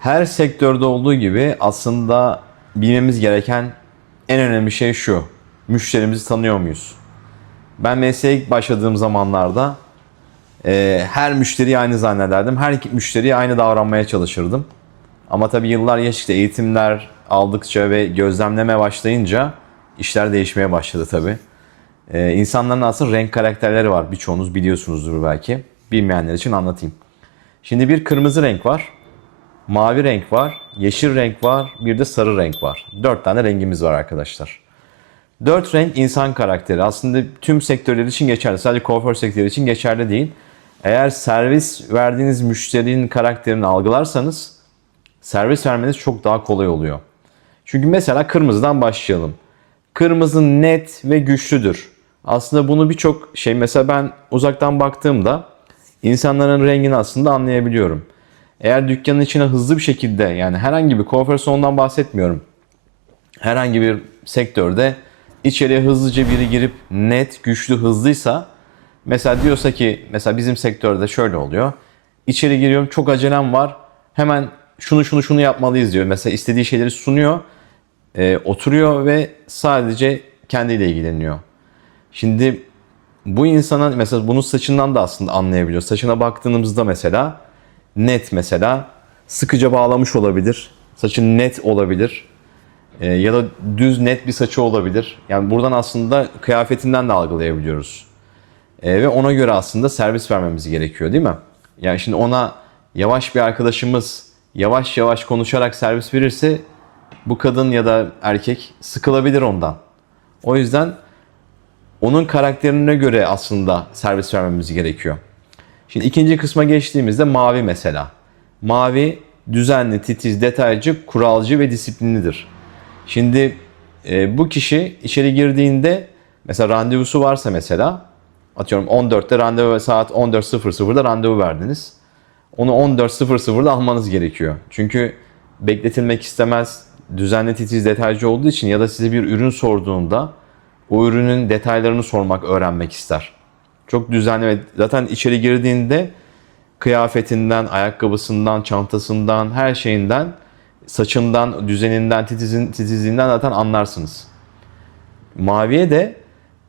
Her sektörde olduğu gibi aslında bilmemiz gereken en önemli şey şu. Müşterimizi tanıyor muyuz? Ben mesleğe ilk başladığım zamanlarda e, her müşteriyi aynı zannederdim. Her müşteriye aynı davranmaya çalışırdım. Ama tabii yıllar geçtikçe eğitimler aldıkça ve gözlemleme başlayınca işler değişmeye başladı tabii. Ee, insanların aslında renk karakterleri var. Birçoğunuz biliyorsunuzdur belki. Bilmeyenler için anlatayım. Şimdi bir kırmızı renk var. Mavi renk var. Yeşil renk var. Bir de sarı renk var. Dört tane rengimiz var arkadaşlar. Dört renk insan karakteri. Aslında tüm sektörler için geçerli. Sadece kuaför sektörü için geçerli değil. Eğer servis verdiğiniz müşterinin karakterini algılarsanız servis vermeniz çok daha kolay oluyor. Çünkü mesela kırmızıdan başlayalım. Kırmızı net ve güçlüdür. Aslında bunu birçok şey mesela ben uzaktan baktığımda insanların rengini aslında anlayabiliyorum. Eğer dükkanın içine hızlı bir şekilde yani herhangi bir kuaför bahsetmiyorum. Herhangi bir sektörde içeriye hızlıca biri girip net, güçlü, hızlıysa mesela diyorsa ki mesela bizim sektörde şöyle oluyor. İçeri giriyorum çok acelem var. Hemen şunu şunu şunu yapmalıyız diyor. Mesela istediği şeyleri sunuyor. e, oturuyor ve sadece kendiyle ilgileniyor. Şimdi bu insana mesela bunun saçından da aslında anlayabiliyor. Saçına baktığımızda mesela net mesela sıkıca bağlamış olabilir. Saçın net olabilir. Ee, ya da düz net bir saçı olabilir. Yani buradan aslında kıyafetinden de algılayabiliyoruz. Ee, ve ona göre aslında servis vermemiz gerekiyor değil mi? Yani şimdi ona yavaş bir arkadaşımız yavaş yavaş konuşarak servis verirse bu kadın ya da erkek sıkılabilir ondan. O yüzden onun karakterine göre aslında servis vermemiz gerekiyor. Şimdi ikinci kısma geçtiğimizde mavi mesela. Mavi düzenli, titiz, detaycı, kuralcı ve disiplinlidir. Şimdi e, bu kişi içeri girdiğinde mesela randevusu varsa mesela atıyorum 14'te randevu saat 14.00'da randevu verdiniz. Onu 14.00'da almanız gerekiyor. Çünkü bekletilmek istemez. Düzenli, titiz, detaycı olduğu için ya da size bir ürün sorduğunda o ürünün detaylarını sormak, öğrenmek ister. Çok düzenli ve zaten içeri girdiğinde kıyafetinden, ayakkabısından, çantasından, her şeyinden, saçından, düzeninden, titizin, titizliğinden zaten anlarsınız. Maviye de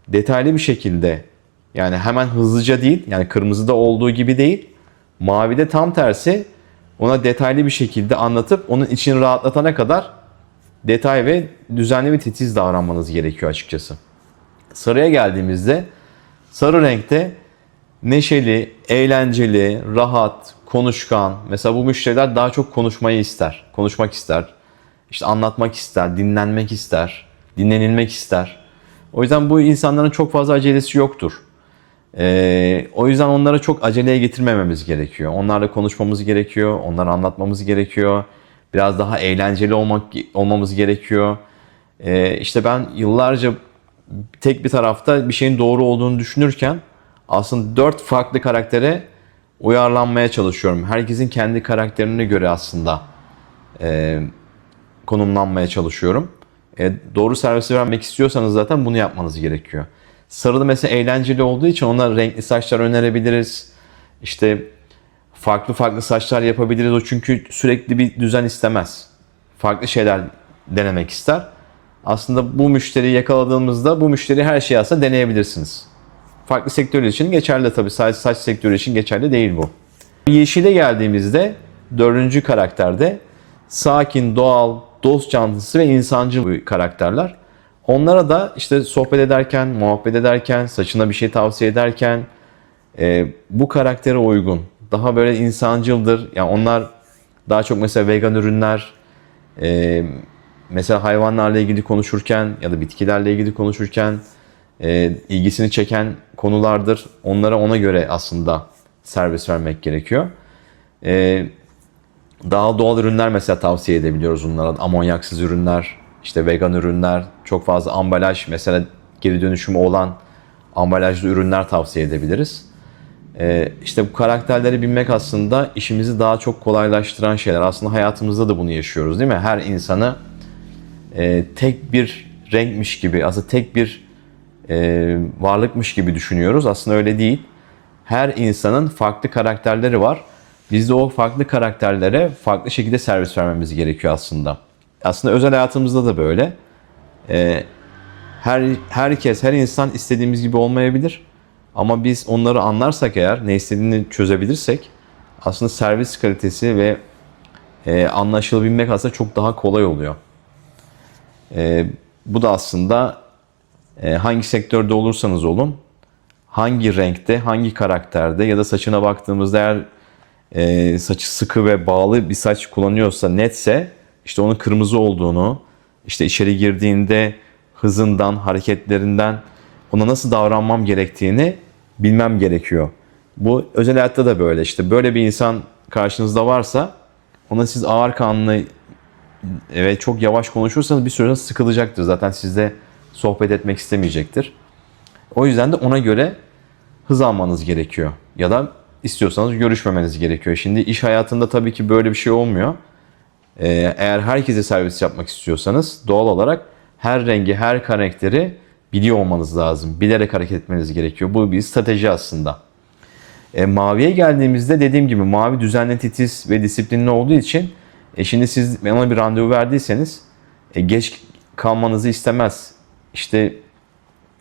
detaylı bir şekilde yani hemen hızlıca değil, yani kırmızıda olduğu gibi değil. Mavide tam tersi ona detaylı bir şekilde anlatıp onun içini rahatlatana kadar detay ve düzenli ve titiz davranmanız gerekiyor açıkçası. Sarıya geldiğimizde sarı renkte neşeli, eğlenceli, rahat, konuşkan. Mesela bu müşteriler daha çok konuşmayı ister. Konuşmak ister. İşte anlatmak ister, dinlenmek ister, dinlenilmek ister. O yüzden bu insanların çok fazla acelesi yoktur. Ee, o yüzden onları çok aceleye getirmememiz gerekiyor. Onlarla konuşmamız gerekiyor, onları anlatmamız gerekiyor. Biraz daha eğlenceli olmak olmamız gerekiyor. Ee, işte ben yıllarca tek bir tarafta bir şeyin doğru olduğunu düşünürken aslında dört farklı karaktere uyarlanmaya çalışıyorum. Herkesin kendi karakterine göre aslında e, konumlanmaya çalışıyorum. E, doğru servisi vermek istiyorsanız zaten bunu yapmanız gerekiyor. Sarılı mesela eğlenceli olduğu için ona renkli saçlar önerebiliriz. İşte farklı farklı saçlar yapabiliriz. O çünkü sürekli bir düzen istemez. Farklı şeyler denemek ister. Aslında bu müşteriyi yakaladığımızda bu müşteri her şeyi aslında deneyebilirsiniz. Farklı sektörler için geçerli tabii. Sadece saç sektörü için geçerli değil bu. Yeşile geldiğimizde dördüncü karakterde sakin, doğal, dost canlısı ve insancıl karakterler. Onlara da işte sohbet ederken, muhabbet ederken, saçına bir şey tavsiye ederken e, bu karaktere uygun. Daha böyle insancıldır. Yani onlar daha çok mesela vegan ürünler, e, mesela hayvanlarla ilgili konuşurken ya da bitkilerle ilgili konuşurken e, ilgisini çeken konulardır. Onlara ona göre aslında servis vermek gerekiyor. E, daha doğal ürünler mesela tavsiye edebiliyoruz onlara. Amonyaksız ürünler, işte vegan ürünler, çok fazla ambalaj mesela geri dönüşümü olan ambalajlı ürünler tavsiye edebiliriz. Ee, işte bu karakterleri bilmek aslında işimizi daha çok kolaylaştıran şeyler. Aslında hayatımızda da bunu yaşıyoruz değil mi? Her insanı e, tek bir renkmiş gibi, aslında tek bir e, varlıkmış gibi düşünüyoruz. Aslında öyle değil. Her insanın farklı karakterleri var. Biz de o farklı karakterlere farklı şekilde servis vermemiz gerekiyor aslında. Aslında özel hayatımızda da böyle. Ee, her herkes, her insan istediğimiz gibi olmayabilir. Ama biz onları anlarsak eğer, ne istediğini çözebilirsek aslında servis kalitesi ve e, anlaşılabilmek aslında çok daha kolay oluyor. E, bu da aslında e, hangi sektörde olursanız olun, hangi renkte, hangi karakterde ya da saçına baktığımızda eğer e, saçı sıkı ve bağlı bir saç kullanıyorsa, netse işte onun kırmızı olduğunu, işte içeri girdiğinde hızından, hareketlerinden ona nasıl davranmam gerektiğini bilmem gerekiyor. Bu özel hayatta da böyle işte böyle bir insan karşınızda varsa ona siz ağır kanlı ve çok yavaş konuşursanız bir süre sıkılacaktır. Zaten sizle sohbet etmek istemeyecektir. O yüzden de ona göre hız almanız gerekiyor. Ya da istiyorsanız görüşmemeniz gerekiyor. Şimdi iş hayatında tabii ki böyle bir şey olmuyor. Ee, eğer herkese servis yapmak istiyorsanız doğal olarak her rengi, her karakteri biliyor olmanız lazım. Bilerek hareket etmeniz gerekiyor. Bu bir strateji aslında. E, maviye geldiğimizde dediğim gibi mavi düzenli, titiz ve disiplinli olduğu için e, şimdi siz ona bir randevu verdiyseniz e, geç kalmanızı istemez. İşte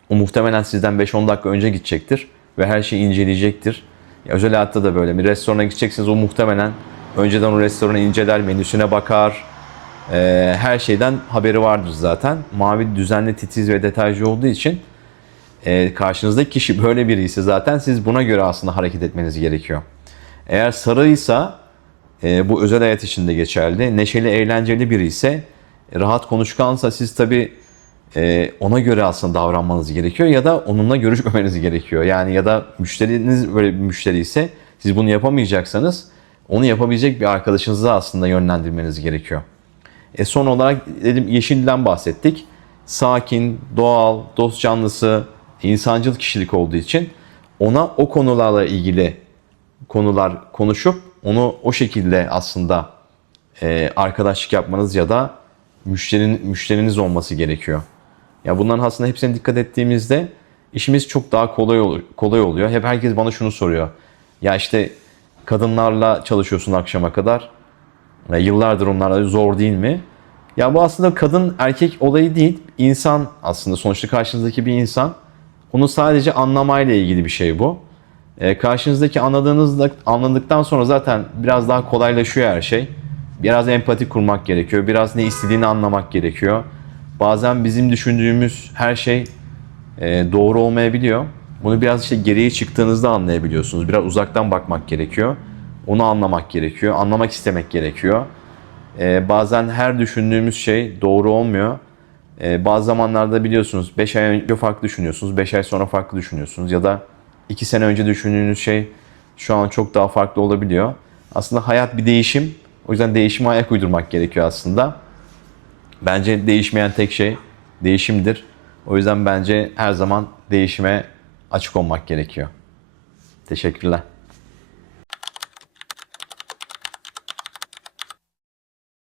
o muhtemelen sizden 5-10 dakika önce gidecektir ve her şeyi inceleyecektir. Ya, özel hayatta da böyle. Bir restorana gideceksiniz o muhtemelen önceden o restoranı inceler, menüsüne bakar. E, her şeyden haberi vardır zaten. Mavi düzenli, titiz ve detaycı olduğu için e, karşınızdaki kişi böyle biri ise zaten siz buna göre aslında hareket etmeniz gerekiyor. Eğer sarıysa e, bu özel hayat için de geçerli. Neşeli, eğlenceli biri ise rahat konuşkansa siz tabi e, ona göre aslında davranmanız gerekiyor ya da onunla görüşmemeniz gerekiyor. Yani ya da müşteriniz böyle bir müşteri ise siz bunu yapamayacaksanız onu yapabilecek bir arkadaşınızı aslında yönlendirmeniz gerekiyor. E son olarak dedim yeşilden bahsettik. Sakin, doğal, dost canlısı, insancıl kişilik olduğu için ona o konularla ilgili konular konuşup onu o şekilde aslında e, arkadaşlık yapmanız ya da müşterinin müşteriniz olması gerekiyor. Ya bunların aslında hepsine dikkat ettiğimizde işimiz çok daha kolay ol- kolay oluyor. Hep herkes bana şunu soruyor. Ya işte kadınlarla çalışıyorsun akşama kadar. Ya yıllardır onlarla zor değil mi? Ya bu aslında kadın erkek olayı değil. İnsan aslında sonuçta karşınızdaki bir insan. Onu sadece anlamayla ilgili bir şey bu. E, karşınızdaki anladığınızda anladıktan sonra zaten biraz daha kolaylaşıyor her şey. Biraz empati kurmak gerekiyor. Biraz ne istediğini anlamak gerekiyor. Bazen bizim düşündüğümüz her şey e, doğru olmayabiliyor. Bunu biraz işte geriye çıktığınızda anlayabiliyorsunuz. Biraz uzaktan bakmak gerekiyor. Onu anlamak gerekiyor. Anlamak istemek gerekiyor. E, bazen her düşündüğümüz şey doğru olmuyor. Bazı zamanlarda biliyorsunuz 5 ay önce farklı düşünüyorsunuz, 5 ay sonra farklı düşünüyorsunuz ya da 2 sene önce düşündüğünüz şey şu an çok daha farklı olabiliyor. Aslında hayat bir değişim. O yüzden değişime ayak uydurmak gerekiyor aslında. Bence değişmeyen tek şey değişimdir. O yüzden bence her zaman değişime açık olmak gerekiyor. Teşekkürler.